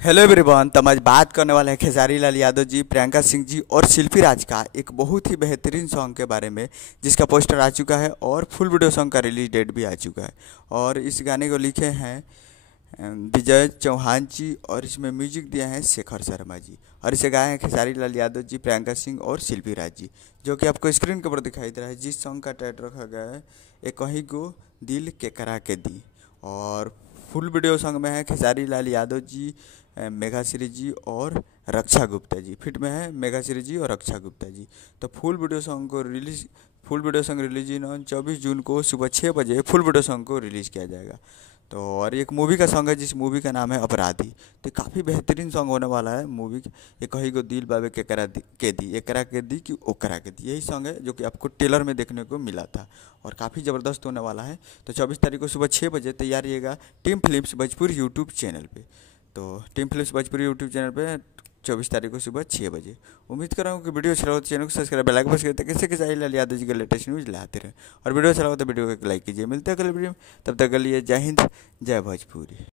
Hello everyone. तो हम आज बात करने वाले हैं खेसारी लाल यादव जी, प्रियंका सिंह जी और शिल्पी राज का एक बहुत ही बेहतरीन सॉन्ग के बारे में, जिसका पोस्टर आ चुका है और फुल वीडियो सॉन्ग का रिलीज डेट भी आ चुका है। और इस गाने को लिखे हैं विजय चौहान जी और इसमें म्यूजिक दिया है शेखर शर्मा जी और इसे गाए हैं खेसारी लाल यादव जी, प्रियंका सिंह और शिल्पी राज जी, जो कि आपको स्क्रीन के ऊपर दिखाई दे रहा है। जिस सॉन्ग का टाइटल रखा गया है एक कहीं को दिल के करा के दी। और फुल वीडियो सॉन्ग में है खेसारी लाल यादव जी, मेघाश्री जी और रक्षा गुप्ता जी। फिट में है मेघाश्री जी और रक्षा गुप्ता जी। तो फुल वीडियो सॉन्ग रिलीज इन 24 जून को सुबह 6 बजे फुल वीडियो सॉन्ग को रिलीज किया जाएगा। तो और एक मूवी का सॉन्ग है जिस मूवी का नाम है अपराधी। तो काफ़ी बेहतरीन सॉन्ग होने वाला है मूवी। ये कही को दिल बाबे के करा के दी, ये करा के दी कि ओ करा के दी, यही सॉन्ग है जो कि आपको ट्रेलर में देखने को मिला था और काफ़ी ज़बरदस्त होने वाला है। तो 24 तारीख को सुबह 6 बजे तैयार रहिएगा team films Bhojpur YouTube channel पे। तो team films Bhojpur YouTube channel पे 24 तारीख को सुबह 6 बजे। उम्मीद कर रहा हूँ कि वीडियो अच्छा लगा तो चैनल को सब्सक्राइब बेल आइकन प्रेस करते किसी के चाहिए लाल यादव जी के लेटेस्ट न्यूज़ लाते रहे। और वीडियो अच्छा लगा तो वीडियो को लाइक कीजिए। मिलते हैं अगले वीडियो में, तब तक के लिए जय हिंद जय भोजपुरी।